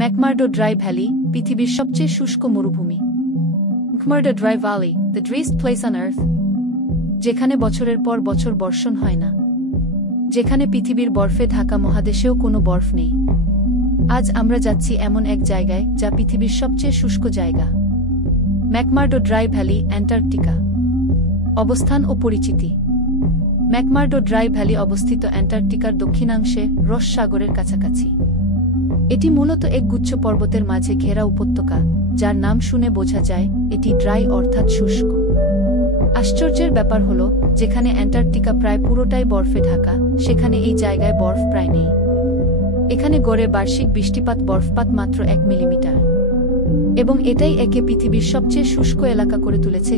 McMurdo dry valley, পৃথিবীর সবচেয়ে শুষ্ক মরুভূমি। McMurdo dry valley, the driest place on earth, যেখানে বছরের পর বছর বর্ষণ হয় না, যেখানে পৃথিবীর বরফে ঢাকা মহাদেশেও কোনো বরফ নেই। আজ আমরা যাচ্ছি এমন এক জায়গায় যা পৃথিবীর সবচেয়ে শুষ্ক জায়গা, ম্যাকমার্ডো ড্রাই ভ্যালি, অ্যান্টার্কটিকা। অবস্থান ও পরিচিতি। ম্যাকমার্ডো ড্রাই ভ্যালি অবস্থিত অ্যান্টার্কটিকার দক্ষিণাংশে, রস সাগরের কাছাকাছি। এটি মূলত এক গুচ্ছ পর্বতের মাঝে ঘেরা উপত্যকা, যার নাম শুনে বোঝা যায় এটি ড্রাই অর্থাৎ শুষ্ক। আশ্চর্যের ব্যাপার হল, যেখানে অ্যান্টার্কটিকা প্রায় পুরোটাই বরফে ঢাকা, সেখানে এই জায়গায় বরফ প্রায় নেই। এখানে গড়ে বার্ষিক বৃষ্টিপাত বরফপাত মাত্র 1 মিলিমিটার, এবং এটাই একে পৃথিবীর সবচেয়ে শুষ্ক এলাকা করে তুলেছে।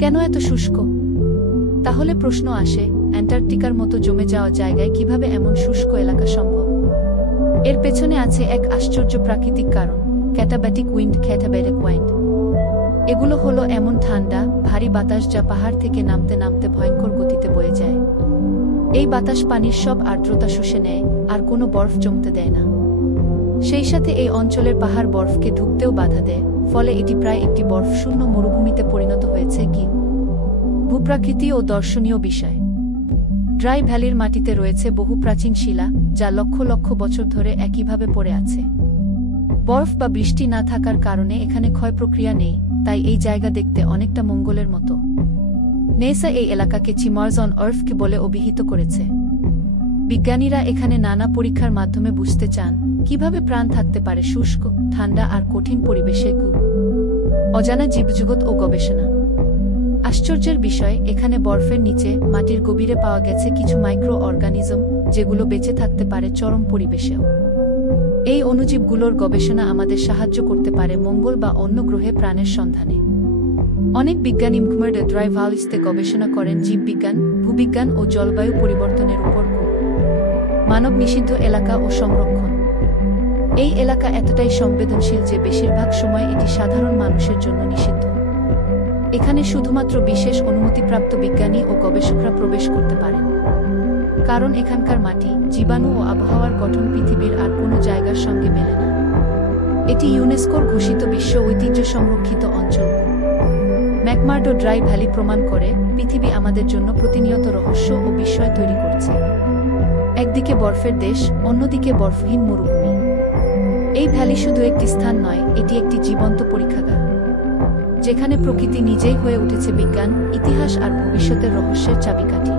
কেন এত শুষ্ক? তাহলে প্রশ্ন আসে, অ্যান্টার্কটিকার মতো জমে যাওয়া জায়গায় কিভাবে এমন শুষ্ক এলাকা সম্ভব? এর পেছনে আছে এক আশ্চর্য প্রাকৃতিক কারণ, ক্যাটাব্যাটিক উইন্ড, ক্যাটাব্যাটিক উইন্ড। এগুলো হলো এমন ঠান্ডা, ভারী বাতাস যা পাহাড় থেকে নামতে নামতে ভয়ঙ্কর গতিতে বয়ে যায়। এই বাতাস পানির সব আর্দ্রতা শুষে নেয়, আর কোনো বরফ জমতে দেয় না। সেই সাথে এই অঞ্চলের পাহাড় বরফকে ঢুকতেও বাধা দেয়, ফলে এটি প্রায় একটি বরফশূন্য মরুভূমিতে পরিণত হয়েছে। ভূপ্রাকৃতি ও দর্শনীয় বিষয়। ড্রাই ভ্যালির মাটিতে রয়েছে বহু প্রাচীন শিলা, যা লক্ষ লক্ষ বছর ধরে একইভাবে পড়ে আছে। বরফ বা বৃষ্টি না থাকার কারণে এখানে ক্ষয় প্রক্রিয়া নেই, তাই এই জায়গা দেখতে অনেকটা মঙ্গলের মতো। নেসা এই এলাকাকে চিমার্স অন আর্থ বলে অভিহিত করেছে। বিজ্ঞানীরা এখানে নানা পরীক্ষার মাধ্যমে বুঝতে চান কিভাবে প্রাণ থাকতে পারে শুষ্ক, ঠান্ডা আর কঠিন পরিবেশে। অজানা জীবজগৎ ও গবেষণা। আশ্চর্যের বিষয়, এখানে বরফের নিচে মাটির গভীরে পাওয়া গেছে কিছু মাইক্রো অর্গানিজম, যেগুলো বেঁচে থাকতে পারে চরম পরিবেশেও। এই অণুজীবগুলোর গবেষণা আমাদের সাহায্য করতে পারে মঙ্গল বা অন্য গ্রহে প্রাণের সন্ধানে। অনেক বিজ্ঞানী ম্যাকমার্ডো ড্রাই ভ্যালিতে গবেষণা করেন জীববিজ্ঞান, ভূবিজ্ঞান ও জলবায়ু পরিবর্তনের উপর। মানব নিষিদ্ধ এলাকা ও সংরক্ষণ। এই এলাকা এতটাই সংবেদনশীল যে বেশিরভাগ সময় এটি সাধারণ মানুষের জন্য নিষিদ্ধ। এখানে শুধুমাত্র বিশেষ অনুমতিপ্রাপ্ত বিজ্ঞানী ও গবেষকরা প্রবেশ করতে পারেন, কারণ এখানকার মাটি, জীবাণু ও আবহাওয়ার গঠন পৃথিবীর আর কোনো জায়গার সঙ্গে মেলে না। এটি ইউনেস্কোর ঘোষিত বিশ্ব ঐতিহ্য সংরক্ষিত অঞ্চল। ম্যাকমার্ডো ড্রাই ভ্যালি প্রমাণ করে পৃথিবী আমাদের জন্য প্রতিনিয়ত রহস্য ও বিস্ময় তৈরি করছে। একদিকে বরফের দেশ, অন্যদিকে বরফহীন মরুভূমি। এই ভ্যালি শুধু একটি স্থান নয়, এটি একটি জীবন্ত পরীক্ষাগার, যেখানে প্রকৃতি নিজেই হয়ে উঠেছে বিজ্ঞান, ইতিহাস আর ভবিষ্যতের রহস্যের চাবিকাঠি।